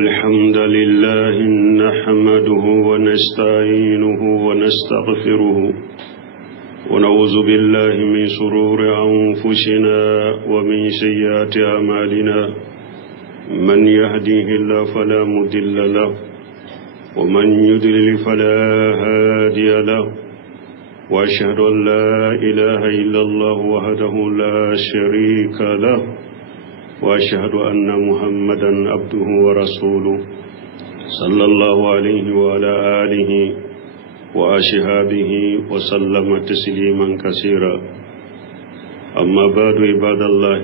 الحمد لله نحمده ونستعينه ونستغفره ونعوذ بالله من شرور أنفسنا ومن سيئات أعمالنا من يهديه الله فلا مضل له ومن يضلل فلا هادي له وأشهد أن لا إله إلا الله وحده لا شريك له وأشهد أن محمدا عبده ورسوله صلى الله عليه وعلى آله وأصحابه وسلم تسليما كثيرا أما بعد عباد الله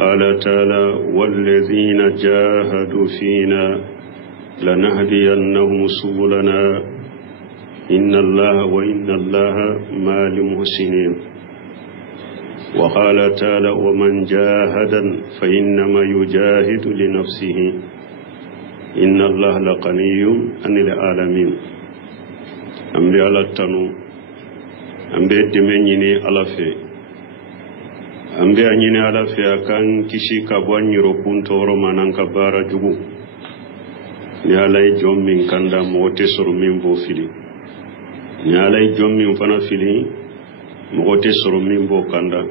قال تعالى والذين جاهدوا فينا لنهدينهم سبلنا إن الله مع المحسنين وقال تعالى ومن جاهد فإنما يجاهد لنفسه إن الله لغني عن العالمين أمبي على التنو أمبي دميني على في أمبي أنيني على في أكان كشي كبواني ركون تورو منان كبارا جبو نيالاي جوم من كندا موتي سرو من بو فيلي نيالاي جوم من فنا فيلي موتي سرو من بو كندا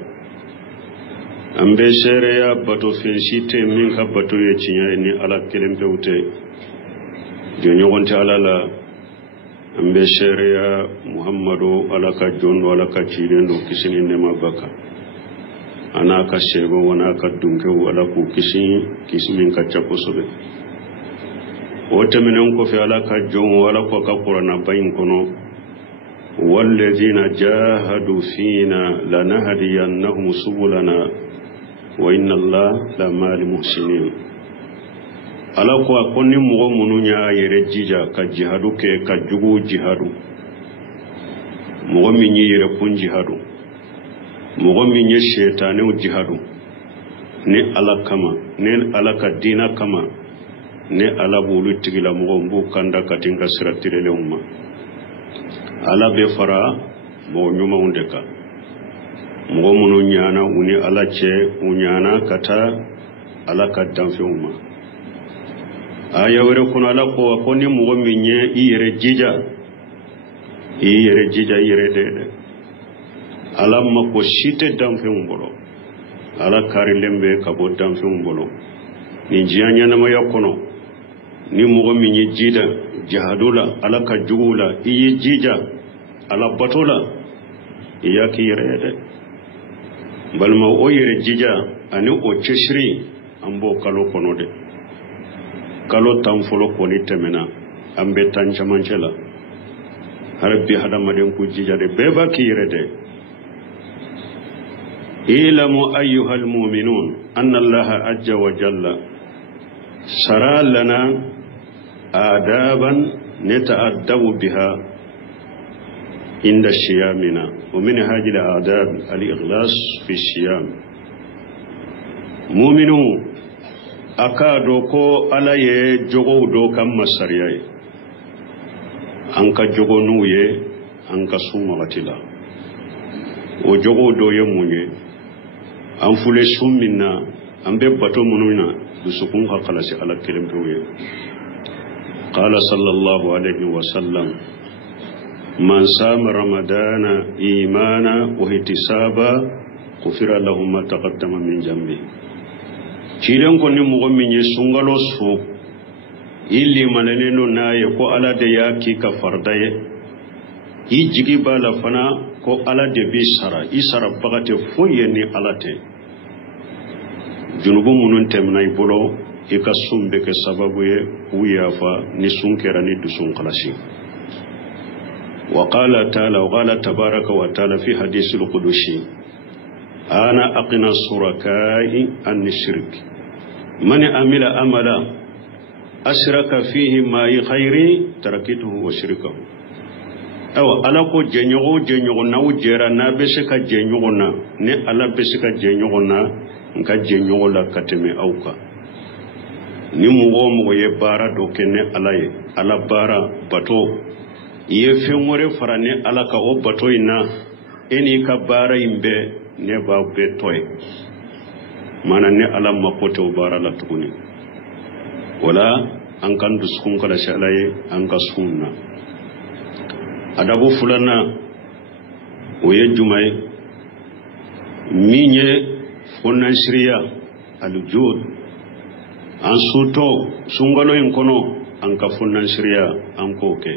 ambe sere ya bato felicite min ka bato ye cinya ni ala kelem pewte jonyo wonte ala la ambe sere ya muhammadu ala ka jondo ala ka cirendo kisini ne mabaka ana ka sego wana ka dunke wala ku kismin ka chapo sobe wote menen ko fe ala ka jon wala ko ka qur'ana bayin kono walladhina jahadu fina lanahdiyannahum subulana wa inna Allah la ma'al muhsinin ala ko akoni mugo mununya yere jija ka jihadu ke ka jugu jihadu mugo minyi yere kun jihadu mugo minyi shaytanu jihadu ne ala kama ne ala ka dina kama ne ala bulu tigila mugo mbu kanda katinga siratirele umma ala be fara mo nyuma undeka mugo munu nyana uni ala che unyana kata ala kaddan fi umma aya wore kono ala ko koni mugo minye iyere jija iyere dede ala mako shite dan fi umbolo ala kari lembe kabo dan fi umbolo ni jianya na mayakono ni mugo minye jida jihadula ala ka jugula iyi jija ala batola iyaki yere balma o yere jija ani o cheshri ambo kalo kono de kalo tamfolo koni temena ambe tanchamanchela harbi hadamaden ku jija de beba ki yere de ilamu ayyuhal mu'minun anna allaha ajja wa jalla sara lana adaban نتأدب بها عند صيامنا ومن هذه الآداب الإخلاص في الصيام مؤمنون أكادوكو على يجوغو دو كم مسرياي أنك جوغو نويه أنك سومغتلا وجوغو دو يمونيه أنفل سومنا أنبي باتو منونا بسكون خلاص على كلمة تويه قال صلى الله عليه وسلم من صام رمضان إيمانا واحتسابا غفر له ما تقدم من ذنبه kidan ko ni mugo minye sungalo su illi mananeno naye ko ala de yaki ka fardaye jigi bala fana ko ala de bisara isara bagate foye ni alate junubu munun temnay bolo ika sumbe ke sababu ye uyafa ni sunkera ni dusun qalasi wa qala ta'ala wa qala tabaraka wa ta'ala fi hadithil qudusi ana aqina surakai an shirk man amila amala ashraka fihi ma khairi tarakituhu wa shirkahu aw ala ko jenyogo na ujera na beseka jenyogo na ne ala beseka jenyogo na nka jenyogo la kateme auka ni mugo ye bara do kenne alaye ala bara bato ye fengore farane ala ka o bato ina eni ka bara imbe ne ba betoy mana ne ala makoto bara la tukuni wala an kan duskun kala shalaye an ka sunna adabu fulana oye jumay minye fonnan shiriya aljud an suto sungalo en kono an ka fonnan shiriya an koke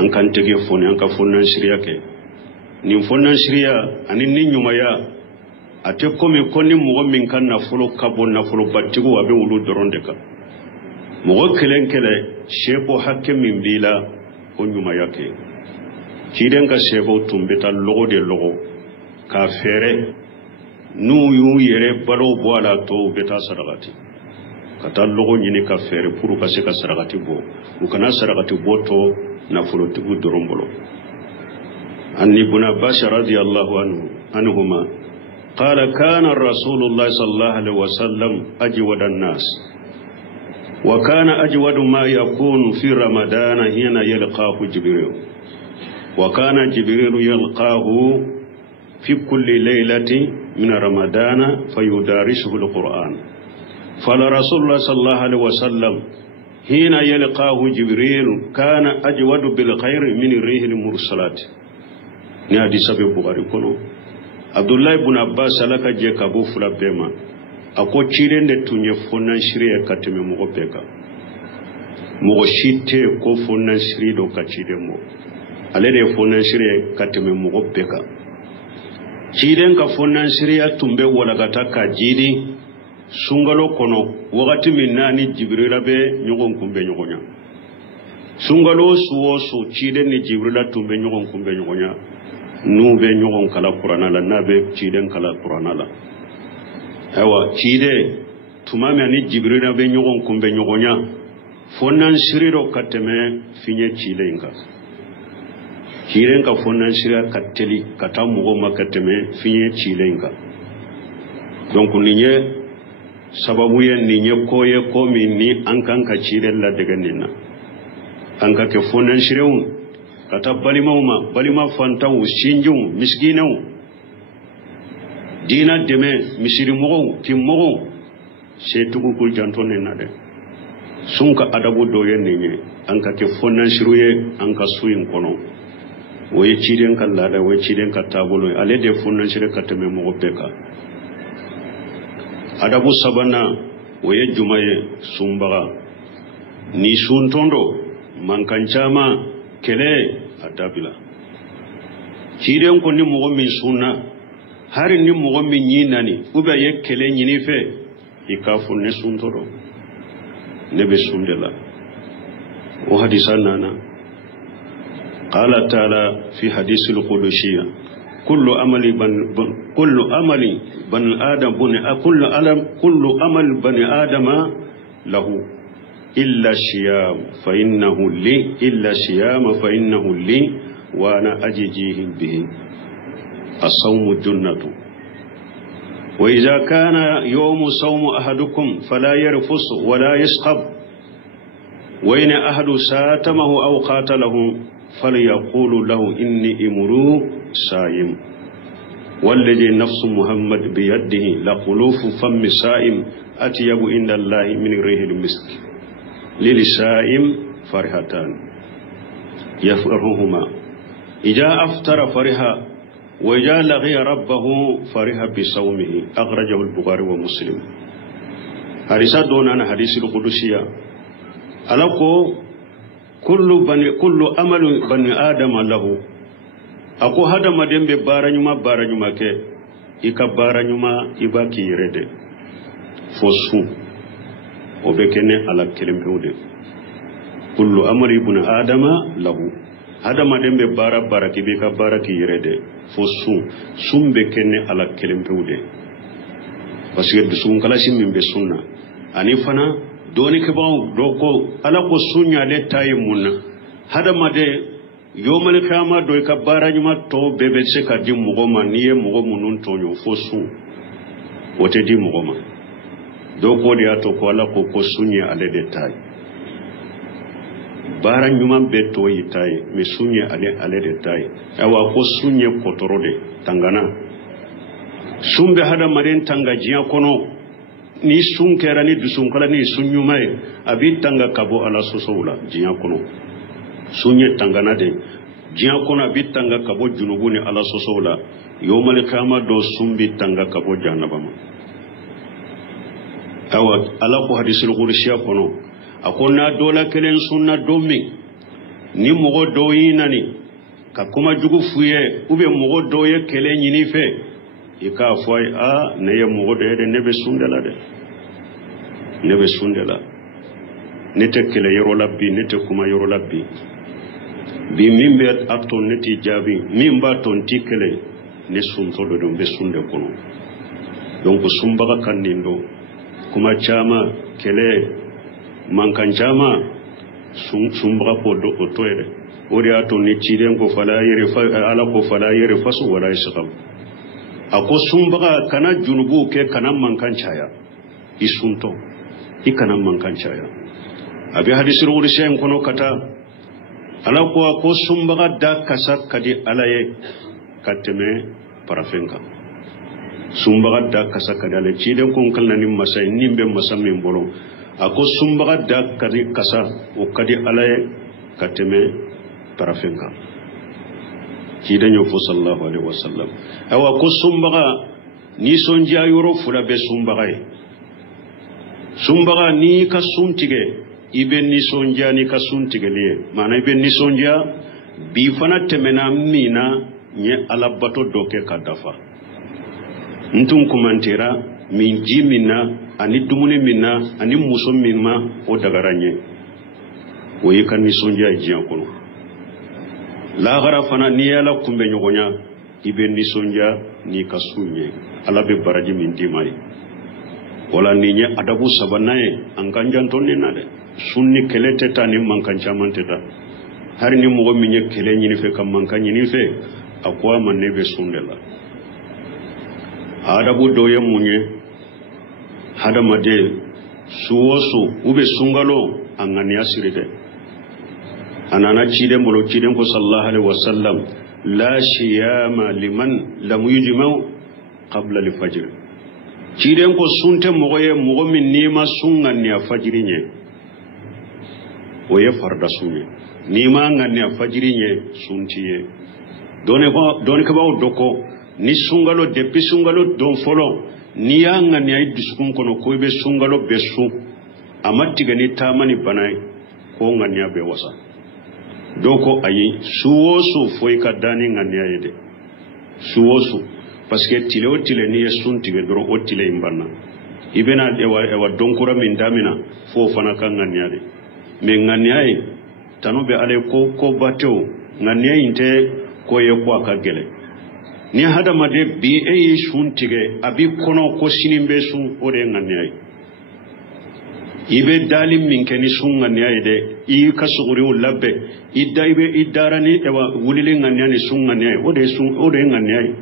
an kan tege foni an ka fonnan shiriya ke nin fonnan shiriya anin nin nyumaya ate komi konni mogo min kan nafolo kabo nafolo batigo abe wulu doronde ka mogo kelen kele shebo hakke min bila ko nyumaya ke kiden ka shebo tumbeta logo de logo ka fere nu yu yere balo boala to beta saragati kata logo nyini ka fere puru ka se ka saragati bo ukana saragati bo to nafolo tigu dorombolo anni ibn Abbas radiyallahu anhuma قال كان الرسول الله صلى الله عليه وسلم أجود الناس وكان أجود ما يكون في رمضان حين يلقاه جبريل وكان جبريل يلقاه في كل ليلة من رمضان فيدارسه القرآن فالرسول الله صلى الله عليه وسلم حين يلقاه جبريل كان أجود بالخير من الريح المرسلات نادي سبب بغاري كله Abdullah ibn Abbas alaka je kabo fula bema ako chirende tunye fonan shiriya kateme mogo peka mogo shite ko fonan shiri do kachide mo alede fonan shiriya kateme mogo peka chiren ka fonan shiriya tumbe wala gataka jidi sungalo kono wakati minani Jibril be nyogon kumbe nyogonya sungalo suwo su chiden ni Jibril tumbe nyogon kumbe nyogonya nube nyogon kala qur'ana la nabe chiden kala qur'ana la awa chide tumame ani Jibril be nyogon kumbe nyogonya fonnan shiriro kateme finye chide inga chiren ka fonnan shira kateli kata mugo makateme finye chide inga donc ninye sababu ye ninye koye komi ni ankan ka chide la daga ninna anka ke fonnan shireun kata balima fantawu sinjun miskinawu dina deme misiri mogo timmogo setugu kul jantone nade sunka adabu doye ninye anka ke fonnan shiruye anka suyin kono woye chiden kallada woye chiden katabolo ale de fonnan shire kateme mogo beka adabu sabana woye jumaye sumbaga ni suntondo mankanchama kele adabila chiden ko ni mogo min sunna hari ni mogo min nyinani ube ye kele nyini fe ikafu ne suntoro ne be sundela o hadisa nana qala ta'ala fi hadith al-qudusiyya kullu amali bani adama lahu إلا الشيام فإنه لي وأنا أجزيهم به الصوم جنة وإذا كان يوم صوم أحدكم فلا يرفث ولا يسخب وإن أحد ساتمه أو قاتله فليقول له إني امرؤ صائم والذي نفس محمد بيده لخلوف فم صائم أطيب عند الله من ريح المسك للسائم فرحتان يفرحهما إذا أفطر فرح وإذا لقي ربه فرح بصومه أخرجه البخاري ومسلم حديث دون حديث القدسية ألقوا كل عمل بني آدم له أكو هذا ما دم بارنيما كي إكا بارنيما إباكي يرد فسو وبكني على كلمة كل أمر ابن آدم له هذا ما دم بارك بك بارك يرد فسو سم بكني على كلمة parce que dusun kala min be sunna ani fana doni ke bawo doko ala ko sunya le tay munna hada made yomal khama do ka barajuma to bebe se ka di mugoma niye mugomu nun tonyo fosu wote di mugoma doko dia to ko ala ko sunya ale de tay barajuma be to yitai me sunya ale de tay awa ko sunya kotorode tangana sumbe hada maren tanga jiya kono ni sun kera ni dusun kala ni sun nyumai abi tanga kabo ala sosowla jinya kono sunye tangana de jinya kono abi tanga kabo junubu ni ala sosowla yomal kama do sumbi tanga kabo janaba ma awa ala ko hadisul qudsiya kono akona dola kelen sunna domi ni mogo do yinani ka kuma jugu fuye ube mogo do ye kelen yini fe ika foy a ne ye mogo de nebe sundela de nebe sundela nete kele yoro labbi nete kuma yoro labbi bi mimbe aton neti jabi mimba ton tikele ne sunto do be sunde kono donc sumbaga kandindo kuma chama kele mankan chama sumbaga podo otoere ori aton ni chiden ko fala yere fa ala ko fala yere fasu wala isqam ako sumbaga kana junubu ke kana mankan chaya isunto ikana mankan chaya abi hadisir urisen kono kata ala ko sumbaga da kasak kadi alaye kateme parafenka sumbaga da kasak kadi alaye chiden kon kalna nim masay nimbe masamin bolo ako sumbaga da kadi kasa o kadi alaye kateme parafenka chiden yo fo sallallahu alaihi wasallam awa ko sumbaga ni sonja yoro fula be sumbaga ni ka suntige ibe ni sonja ni ka suntige liye mana ibe ni sonja bi fana temena mina nye alabato doke kadafa ntun kumantera min jimina ani dumune minna ani muso minma o dagaranye o yikan ni sonja jiyan kono la gara fana ni ala kumbe nyogonya ibe ni sonja ni ka sunye alabe baraji min dimai wala ni nya adabu sabanaye an kanjan tonni na de sunni kele teta ni mankan chaman teta har ni mo mi nya kele ni fe kam mankan ni fe akwa manne be sundela adabu doye munye hada made suwosu ube sungalo angani asiride anana chide mbolo chide ko sallallahu alaihi wasallam la shiyama liman lam yujma qabla al-fajr chiden ko sunte mogoye mogo min nima sunga ni afajiri nye oye farda sunye nima ngani afajiri nye suntiye doni ka bawo doko ni sungalo depi sungalo don folo ni yanga ni ay disukun kono ko be sungalo besu amatti gani tamani banai ko ngani abe wasa doko ayi suwosu foi ka dani ngani ayede suwosu parce que tile ni yesun tige doro o tile imbanna ibena ewa donkura min damina fo fana kan nganyade me nganyai tanobe ale ko bateo nganyai inte ko ye ko akagele ni hada made bi e sun tige abi kono ko sinimbe sun ore nganyai ibe dalim min keni sun nganyai de i kasuguri ulabbe idaibe idarani ewa wulile nganyani sun nganyai ode nganyai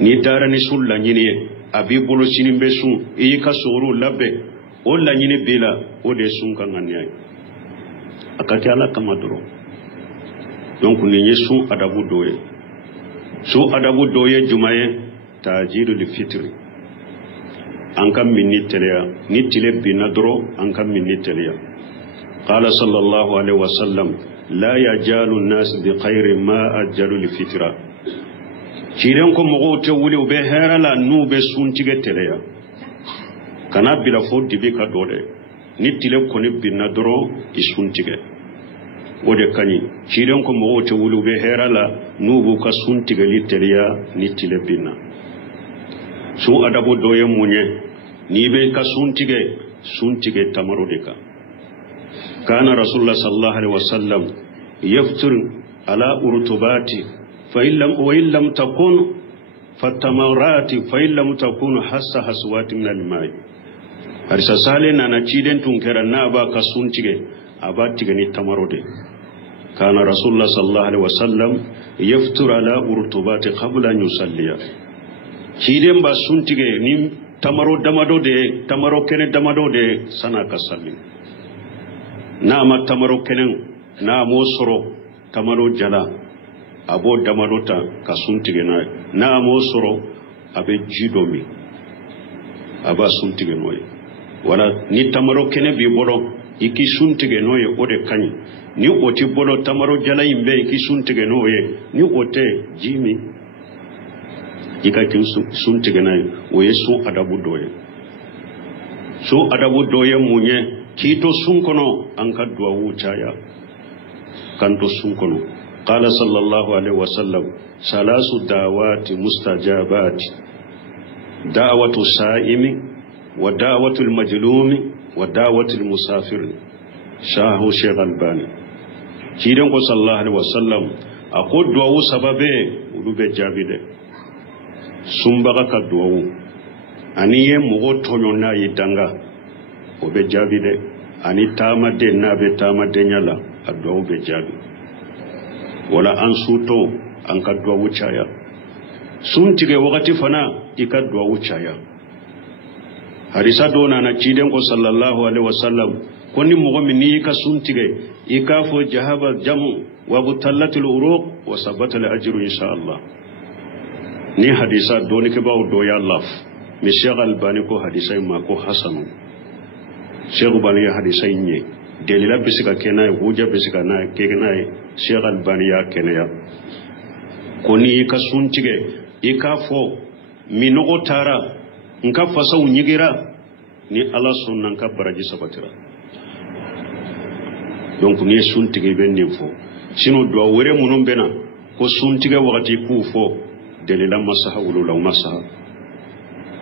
ni dara ni sulla nyini abi bolo sinimbe sun e ka soru labbe o la nyini bila o de sun kan nganyai akati ala kamadro donc ni yesu adabu doye jumaye tajidul fitri ankam minni teleya ni tile binadro ankam minni teleya qala sallallahu alaihi wasallam la yajalu an-nas bi khairin ma ajalu al-fitra ciren ko mogo te wuli be herala nu be suntige teleya kana bila fo dibe ka dode ni tile ko ni binna doro isuntige wode kani ciren ko mogo te wuli be herala nu bu ka suntige li teleya ni tile binna su adabu doye munye ni be ka suntige tamaro de ka kana rasulullah sallallahu alaihi wasallam yaftur ala urtubati وإن لم تكون فالتمرات فإن لم تكون حسوات من الماء harisa sale na na ciden tunkera na ba ka suntige abatige ni tamarode kana rasulullah sallallahu alaihi wasallam yaftur ala urtubati qabla an yusalliya ciden ba suntige ni tamaro kene damado de sana ka salli na ma tamaro kenen na mo soro tamaro jala abo damadota ka suntige na mo soro abe jidomi aba suntige noye wala ni tamaro kene bi bolo iki suntige noye ode kanyi ni oti bolo tamaro jala imbe iki suntige noye ni ote jimi ika kin suntige naye oye su adabu doye munye kito sunkono anka duwawu chaya kanto sunkono qala sallallahu alaihi wasallam salasu dawati mustajabati da'watu sa'imi wa da'watu al-majlumi wa da'watu al-musafir shahu Sheikh Albani kidan ko sallallahu alaihi wasallam ako duwawu sababe ulube jabide sumbaga ka duwawu aniye mugo tonyona yidanga obe jabide ani tamade nabe tamade nyala adduwawu be jabi wala an suto an ka duwawu chaya suntige wakati fana ika duwawu chaya harisa dona na ciden ko sallallahu alaihi wasallam koni mugo minni ka suntige ika fo jahaba jamu wa butallatul uruq wa sabata al ajru insha Allah ni hadisa doni ke bawo do ya laf mi Sheikh Albani ko hadisa ma ko hasanu Sheikh Albani ya hadisa nye delila bisika kenay huja bisika na kenay Sheikh Albani ya kenaya koni ka suntige ika fo minogo tara nka fasa unyigira ni ala sunna nka baraji sabatira donc ni suntige ben ni fo sino do wore munum bena ko suntige wakati ku fo delila masaha ulula masaha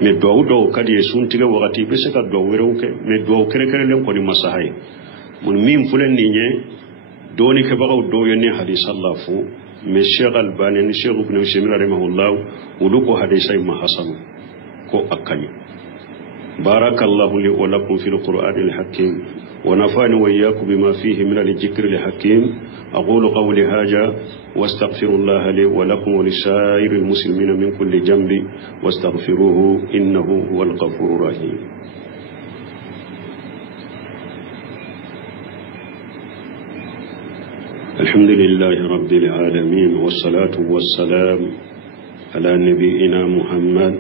me do kadi suntige wakati beseka do wore uke me do kere len ko ni masaha mun min fulen ni nye doni ke bagaw do yoni hadith Allah fu me Sheikh Albani ni Sheikh Ibn Shemira rahimahullah uduko hadisai mahasanu ko akani barakallahu li wa lakum fil qur'anil hakim wa nafani wa iyyakum bima fihi min al-dhikril hakim aqulu qawli hadha wastaghfirullaha li wa lakum wa lisa'iril muslimina min kulli dhanbi wastaghfiruhu innahu huwal ghafurur rahim. الحمد لله رب العالمين والصلاة والسلام على نبينا محمد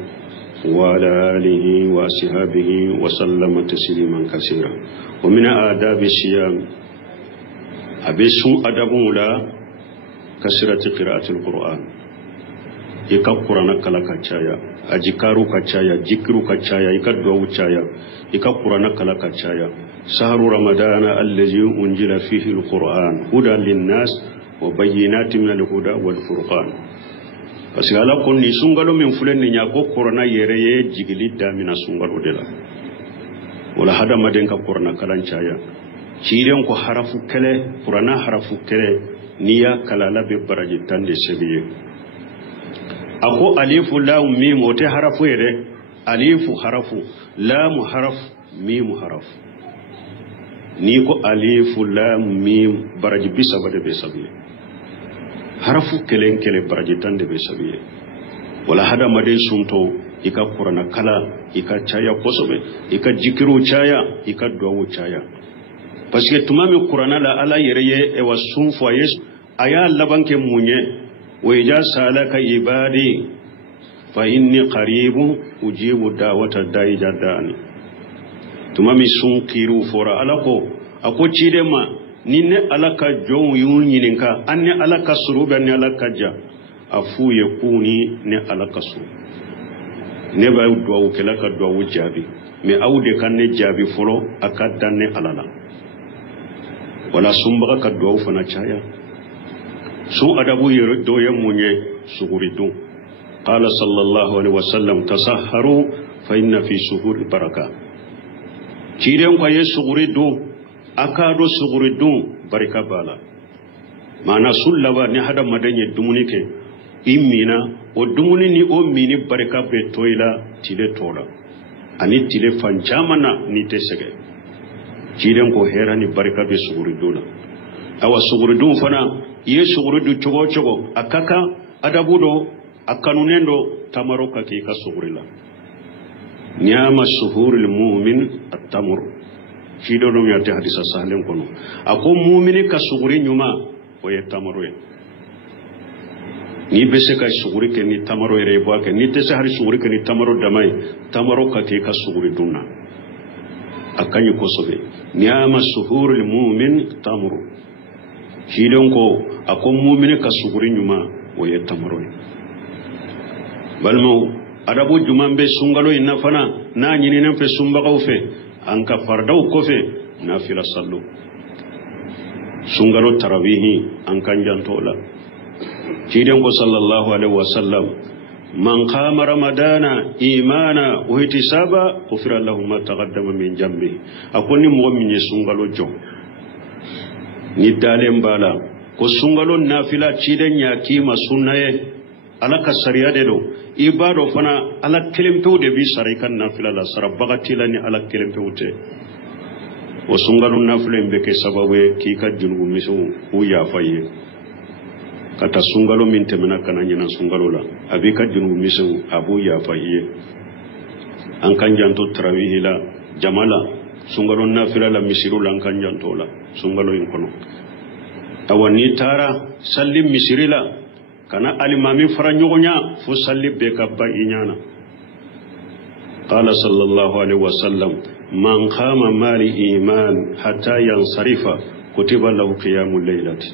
وعلى آله وصحبه وسلم تسليما كثيرا. ومن آداب الصيام أبسوا أدبوا لا كثرة قراءة القرآن يكبرنا كلا كتشايا أجكارو كتشايا جكرو كتشايا يكدوا كتشايا يكبرنا كلا كتشايا شهر رمضان الذي أنزل فيه القرآن هدى للناس وبينات من الهدى والفرقان. Asigala konni sungalo min fulenni nyako korona yereye jigili damina sungalo dela wala hada maden ka korona kalancaya ciiden ko harafu kele qur'ana harafu kele niya kalala be baraji tande sebiye ako alifu lam mim ote harafu yere alifu harafu lam haraf mim haraf ni ko alifu lam mim baraji bisabade be sabiye harafu kele baraji tande be sabiye wala hada made sunto ika qur'ana kala ika chaya kosobe ika jikiru chaya ika duwa chaya parce que tumami qur'ana la ala yereye e wasunfu yes aya labanke munye wa ija salaka ibadi fa inni qaribun ujibu da'wata da'i jadani tumami sun kiru fora alako ako chidema ninne alaka jon yunyinka anne alaka suruba ne alaka ja afu yakuni ne alaka su ne ba duwa kala ka duwa jabi me aude kan ne jabi folo akadda ne alala wala sumba ka duwa fana chaya su adabu do yamunye suguridu qala sallallahu alaihi wasallam tasahharu fa inna fi suhur baraka kiren ko yesuguridu akado suguridun barika bala mana sullaba ni hada madanye dumunike imina o dumuni ni o mini barika be toila tile tola ani tile fanjamana ni tesege jiren ko hera ni barika be suguridula awa suguridun fana ye suguridu chogo akaka adabudo akanunendo tamaroka ki ka sugurila niyama suhurul mu'min at-tamr fido no yati hadisa sahlen kono ako mu'mini ka suguri nyuma o ye tamaroye ni bese ka suguri ke ni tamaro ere bo ke ni tese har suguri ke ni tamaro damai tamaro ka ke ka suguri dunna akanyi ko sobe ni'ama suhurul mu'min tamru hilon ko akon mu'min ka suguri nyuma waye tamaro balmo adabo jumambe sungalo ina fana na nyini nan fe sumba ko fe an ka fardau ko fe nafila sallu sungalo tarawihi an kan jantola kidan ko sallallahu alaihi wasallam man qama ramadana imana wa ihtisaba ghufira lahu ma taqaddama min jambi akoni mu'min sungalo jo ni dalem bala ko sungalo nafila kidan ya kima sunnaye ala ka sariya de do ibado fana ala kelempew de bi saray kan nafila la sarabagati la ni ala kelempew te o sungalo nafila mbeke sababu ki ka junubu misu u ya faye kata sungalo min temena kana nyina sungalo la abi ka junubu misu abu ya faye an kan janto tarawih la jamala sungalo nafila la misiru la kan janto la sungalo in kono awani tara sallim misirila kana alimami faranyonya fo salli be kabba inyana qala sallallahu alaihi wasallam man qama mali iman hatta yansarifa kutiba lahu qiyamul laylati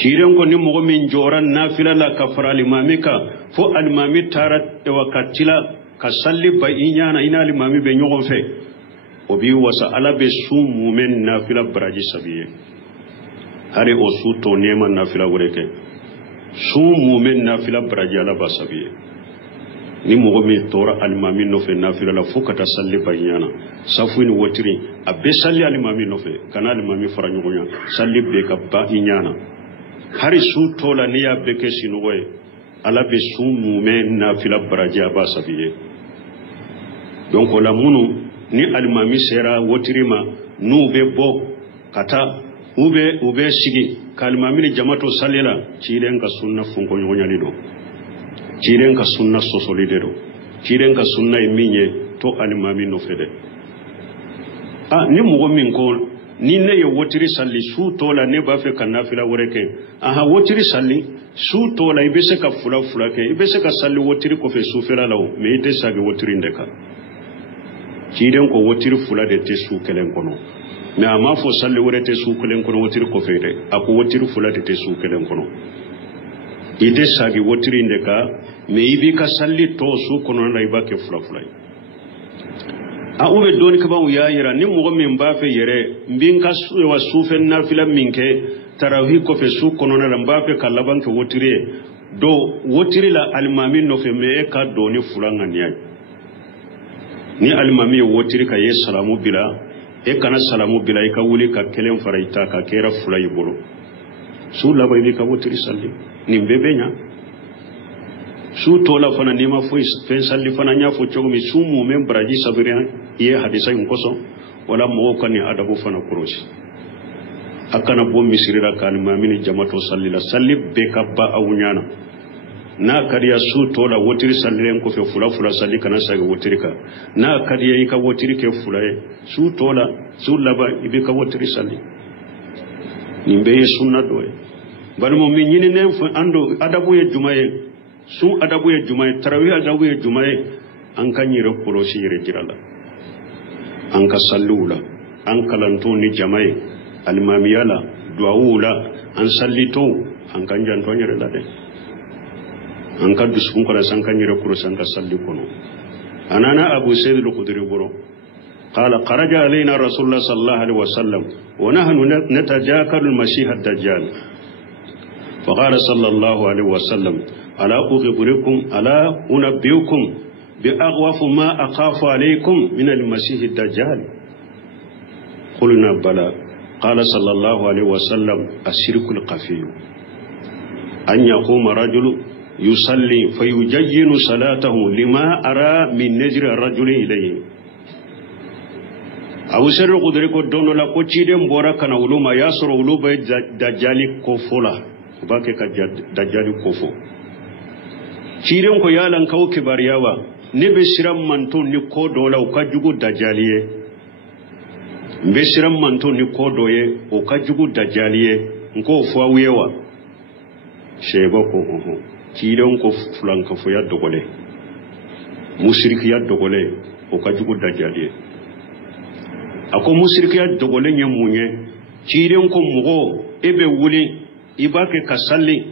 kiren ko ni mo min joran nafila la kafara alimami ka fo alimami tarat e wakatila ka salli ba inyana ina alimami be nyogon fe obi wasa ala be sumu men nafila baraji sabiye hari o su to neman nafila wureke su mumen nafila baraji ala basabiye ni mogo mi tora alimami nofe nafila la fukata salli bayana safu ni wotiri abbe salli alimami nofe kana alimami faranyonya salli be ka ba inyana hari su tola ni ya beke sinuwe ala be su mumen nafila baraji ala basabiye donc la munu ni alimami sera wotirima nu be bo kata ube sigi kalmamini jamato salela ciren ka sunna funko nyonyali do ciren ka sunna sosolide do ciren ka sunna eminye to alimami no fede ni mugo min ko ni ne yo wotiri salli su tola ne ba fe kanafila woreke wotiri salli su tola ibese ka fula ke ibese ka salli wotiri ko fe su fela law me ite sage wotiri ndeka ciren ko wotiri fula de te su kelen kono mais ama fo salli worete su kelen kono wotiri ko fere ako wotiri fulate te su kelen kono ide sagi wotiri ndeka me ibi ka salli to su kono na ibake fulai ube doni ka ba ya yira ni mo min ba fe yere mbin ka su wa sufen na filam minke tarawih ko fe su kono na ba fe kalaban ke wotiri do wotiri la almami no fe me ka doni fulanga ni almami wotiri ka yes salamu bila kana salamu bila ka wuli ka kelen faraita ka kera fulay bolo su labai bi ka wotiri salli ni bebenya su tola fana ni ma fo fe salli fana nya fo chogo mi su mu men braji sabira ye hadisa ngoso wala mo kan ni adabu fana kurosi akana bo misirira kan mamini jamato salli la salli be ka ba awunyana na kariya su tola wotiri sallen ko fe fula salli kana saga wotiri ka na kariya yi ka wotiri ke fulaye su tola su laba ibe ka wotiri salli nimbe ye sunna doye bal mo min yini ne fu ando adabu ye jumaye su adabu ye jumaye tarawih adabu ye jumaye an kan yire korosi yire jirala an ka sallula an kalanto ni jamaye almamiyala duawula an sallito an kan janto yire la de an ka duskun kala san kan yire kuro san ka salli kono anana abu sayyid al-khudri boro qala kharaja alaina rasulullah sallallahu alaihi wasallam wa nahnu natajakalu al-masih ad-dajjal faqala sallallahu alaihi wasallam ala ukhbirukum ala unabbiukum bi aghwaf ma aqafu alaykum min al-masih ad-dajjal qulna bala qala sallallahu alaihi wasallam ashirku al-qafi an yaquma rajulu يصلي فيجين صلاته لما أرى من نجر الرجل إليه أو سر قدرك دون لا كوتشيدم بورا كان علوما ياسر علوما دجالي كوفولا باكي دجالي كوفو شيرم كو يالان كو كبارياوا نبسرم منتون نكو دولا وكاجوغو دجاليه mbesiram manto ni kodoye o kajugu dajaliye nko fwa wewa sheba ko ciiden ko fulanka fo ya dogole musiriki ya dogole o ka jugu dajjaliye ako musiriki ya dogole nya munye ciiden ko mugo ebe wuli ibake kasalli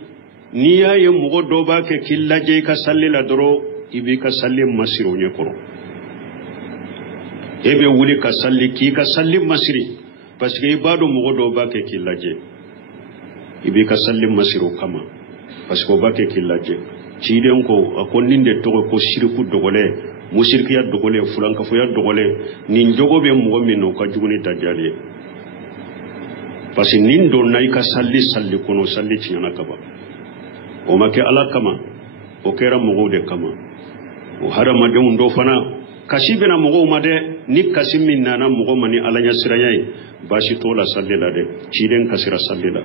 ni ya ye mugo do ba ke killaje kasalli la doro ibi kasalli masiro nye koro ebe wuli kasalli ki kasalli masiri parce que ibado mugo do ba ke killaje ibi kasalli masiro kama parce que ba ke killaje ciiden ko akonninde to ko shirku dogole musirki ya dogole fulanka fo ya dogole nin jogo be mugo minno ka juguni dajjaliye parce que nin do nay ka salli kono salli tiana kaba o make ala kama o kera mugo de kama o harama de ndo fana kasibena mugo made ni kasimin nana mugo mani ala nya sirayai bashi tola salli la de ciden kasira salli la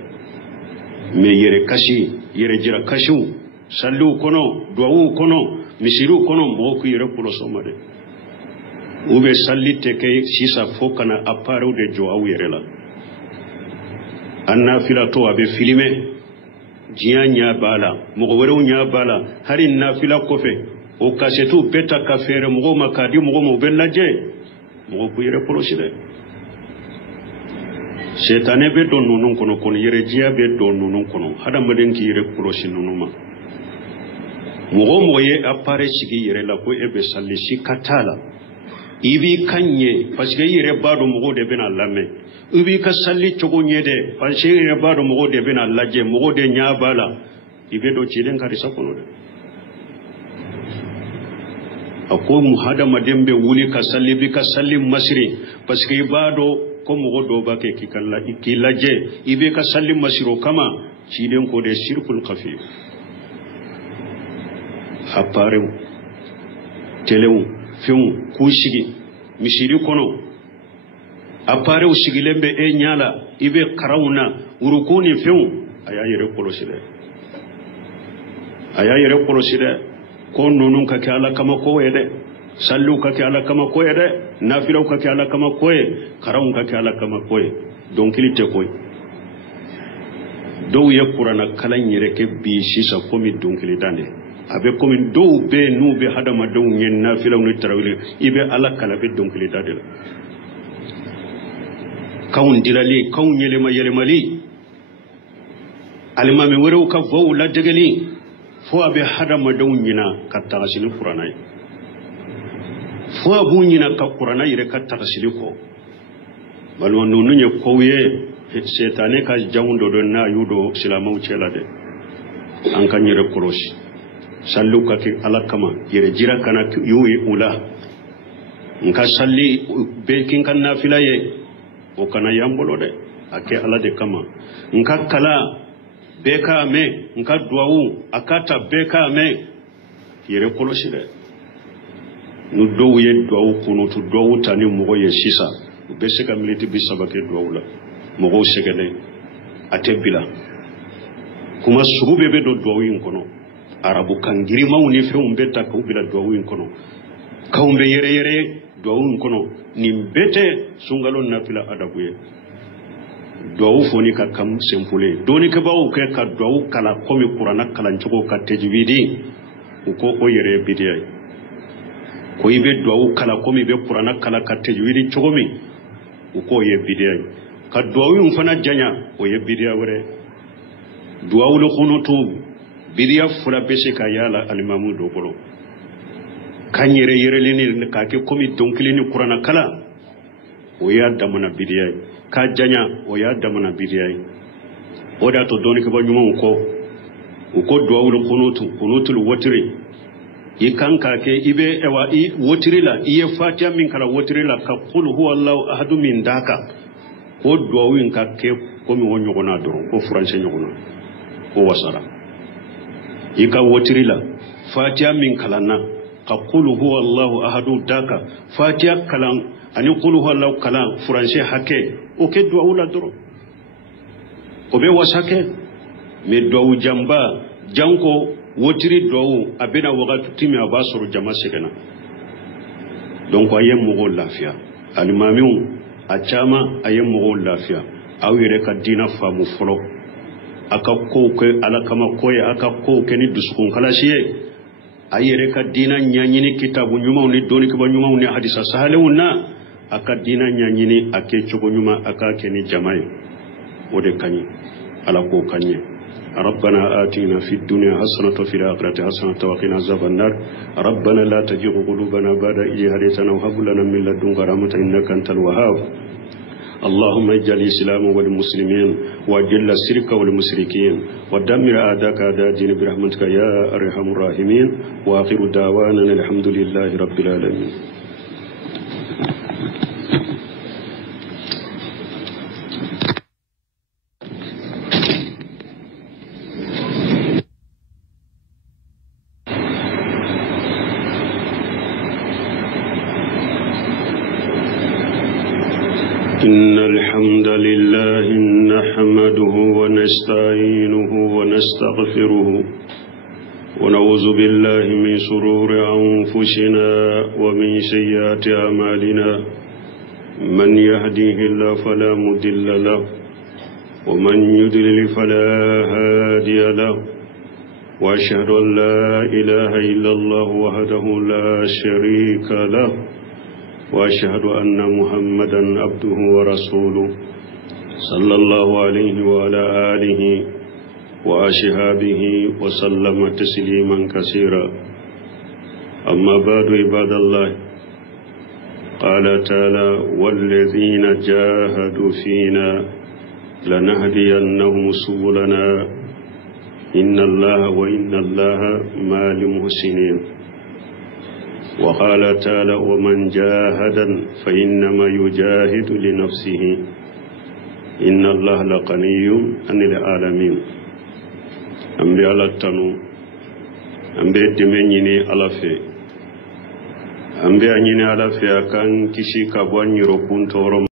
me yere kashi yere jira kashu sallu kono duawu kono misiru kono mugo ku yere pulo somade ube salli teke sisa fokana aparu de joawu yere la anna fila to abe filime jiya nya bala mugo werew nya bala hari nafila kofe o kasetu beta kafere mugo makadi mugo mo bellaje mugo ku yere poloside setane be don nunun kono yere jiya be don nunun kono hada maden ki yere polosi nunuma mugo ye apare sigi yere la ko ebe salli sikatala ibi kanye parce que yere bado mugo de bena lamme ubi ka salli chogo nyede parce que yere bado mugo de bena laje mugo de nyabala ibe do ciden ka risa kono de ako muhada madembe wuli ka salli bi ka salli masri parce que bado ko mugo do ba ke kikalla ikilaje ibe ka salli masiro kama ciden ko de shirkul khafi apare telewu fiu kushigi misiri kono apare usigilembe e nyala ibe karawna urukuni fiu aya yere koloside ko nonun ka kala kama ko yede sallu ka kala kama ko yede nafilu ka kala kama ko ye karawun ka kala kama ko ye donc ilite ko do ye qur'ana kalan yere ke bi sisa komi donc ilidane abe komi do be nu be hadama do nyen nafilu ni tarawile ibe ala kala be donc ilidade la kawun dilali kawun yelemali alimami werew ka vow la degali fo abe hadama daw nyina ka tagasini qur'anay fo abu nyina ka qur'anay re ka tagasini ko balwa nonu nye kowe setane ka jawndo do na yudo silamaw celade an kan yere koroshi sallu ka ki alakama yere jira kana yuyi ula nka salli be kin kan nafila ye o kana yambolo de ake ala de kama nka kala beka me nka duawu akata beka me yere koloshi de nu dowu ye duawu kono to duawu tani mugo ye sisa be se ka militi bi sabake duawu la mugo segele atebila kuma sugube be do duawu yin kono arabu kangiri mawni fe umbeta ko bila duawu yin kono kawumbe yere duawu yin kono nimbete sungalon nafila adabuye duawu foni ka kam sempule doni ka bawo ke ka duawu kala komi qur'ana kala njogo ka tajwidi uko o yere bidiyai ko ibe duawu kala komi be qur'ana kala ka tajwidi chogomi uko ye bidiyai ka duawu fana janya o ye bidiya wore duawu lo khonoto bidiya fula bese ka yala alimamu do bolo kanyere yere leni ka ke komi donkilini qur'ana kala o ya damana bidiyai ka janya o ya damana bidiyai oda to doni ke banyuma uko duawul qunutul watri ikanka ke ibe ewa I watri la iye fatiha min kala watri la ka qul huwallahu ahad min daka ko duawin ka ke ko mi wonyo gona do ko français nyogona ko wasara ika watri la fatiha min kala na ka qul huwallahu ahad daka fatiha kalan ani qul huwallahu kala français hake o ke duawu la doro o be wasake me duawu jamba janko wotiri duawu abena wakati timi abasoro jama segena donc ayem mo lafia alimamiu achama ayem mo lafia awire ka dina famu folo aka ko ke ala kama koye aka ko ke ni duskun kalasiye ayere ka dina nyanyini kitabu nyuma ni doni kiba nyuma ni hadisa sahalewuna aka dina nyanyini ake chogo nyuma aka ke ni jamai ode kanyi ala ko kanye ربنا آتنا في الدنيا حسنة وفي الآخرة حسنة وقنا عذاب النار ربنا لا تزغ قلوبنا بعد إذ هديتنا وهب لنا من لدنك رحمة إنك أنت الوهاب اللهم اجعل الإسلام والمسلمين وأجل الشرك والمشركين ودمر أعداءك أعداء الدين برحمتك يا أرحم الراحمين وآخر دعوانا الحمد لله رب العالمين. إن الحمد لله نحمده ونستعينه ونستغفره ونعوذ بالله من شرور أنفسنا ومن سيئات أعمالنا من يهديه الله فلا مضل له ومن يضلل فلا هادي له وأشهد أن لا إله إلا الله وحده لا شريك له وأشهد أن محمدا عبده ورسوله صلى الله عليه وعلى آله وأصحابه وسلم تسليما كثيرا أما بعد عباد الله قال تعالى والذين جاهدوا فينا لنهدينهم سبلنا إن الله وإن الله مع المحسنين وقال تعالى ومن جاهد فإنما يجاهد لنفسه إن الله لغني عن العالمين أمبي على التنو أمبي دميني على في أمبي أنيني على في أكان كشي كابوان يروكون تورم